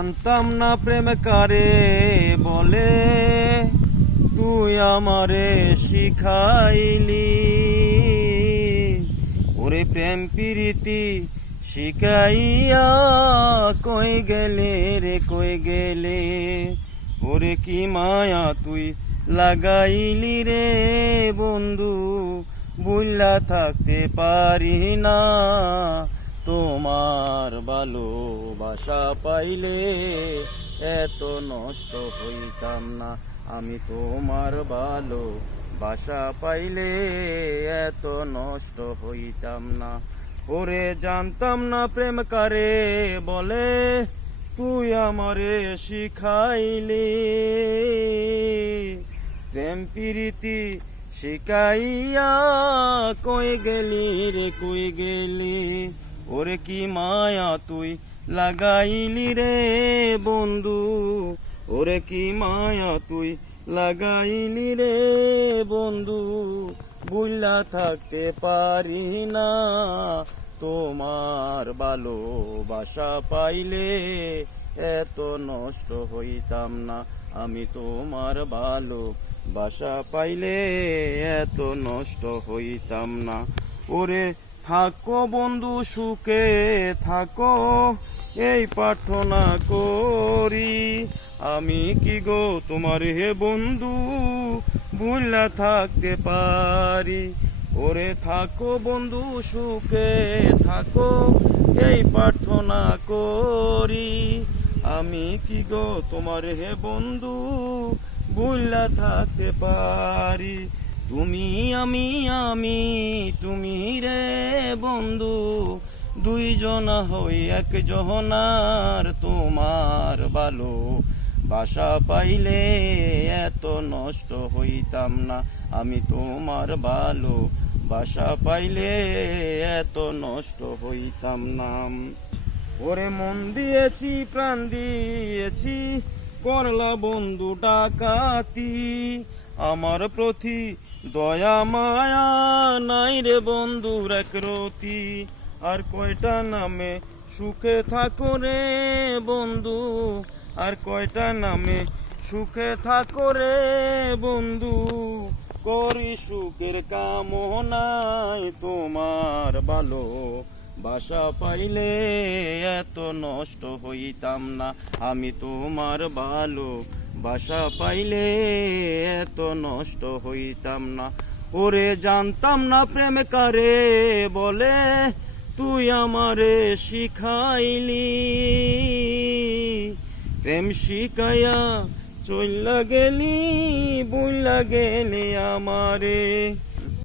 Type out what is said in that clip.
জানতাম না প্রেম কারে বলে, তুই আমারে শিখাইলি। ওরে প্রেম প্রীতি শিখাইয়া কই গেলে রে কই গেলে। ওরে কি মায়া তুই লাগাইলি রে বন্ধু, বুল্লা থাকতে পারি না। তোমার ভালোবাসা পাইলে এত নষ্ট হইতাম না। আমি তোমার ভালোবাসা পাইলে এত নষ্ট হইতাম না। ওরে জানতাম না প্রেম কারে বলে, তুই আমারে শিখাইলি। প্রেম প্রীতি শিখাইয়া কই গেলি রে কই গেলি। ওরে কি মায়া তুই লাগাইলি রে বন্ধু, ওরে কি মায়া তুই লাগাইলি রে বন্ধু, বুল্লা থাকতে পারি না। তোমার ভালোবাসা পাইলে এত নষ্ট হইতাম না। আমি তোমার ভালোবাসা পাইলে এত নষ্ট হইতাম না। ওরে থাকো বন্ধু সুখে থাকো, এই প্রার্থনা করি। আমি কি গো তোমার হে বন্ধু ভুলা থাকতে পারি। ওরে থাকো বন্ধু সুখে থাকো, এই প্রার্থনা করি। আমি কি গো তোমার হে বন্ধু ভুলা থাকতে পারি। তুমি আমি তুমি রে বন্ধু, দুইজনা হই একজনার। তোমার ভালোবাসা পাইলে এত নষ্ট হইতাম না। আমি তোমার ভালোবাসা পাইলে এত নষ্ট হইতাম না। ওরে মন দিয়েছি প্রাণ দিয়েছি, করলা বন্ধু ডাকাতি। আমার প্রতি দয়া মায়া নাই রে বন্ধুর একরতি। আর কয়টা নামে সুখে থাকো রে বন্ধু, আর কয়টা নামে সুখে থাকো রে বন্ধু। করি সুখের কামনায় তোমার ভালোবাসা পাইলে এত নষ্ট হইতাম না। আমি তোমার ভালোবাসা পাইলে এত নষ্ট হইতাম না। ওরে জানতাম না প্রেম কারে বলে, তুই আমারে শিখাইলি। প্রেম শিখাইয়া চইলা গেলি, বুইলা গেলি আমারে।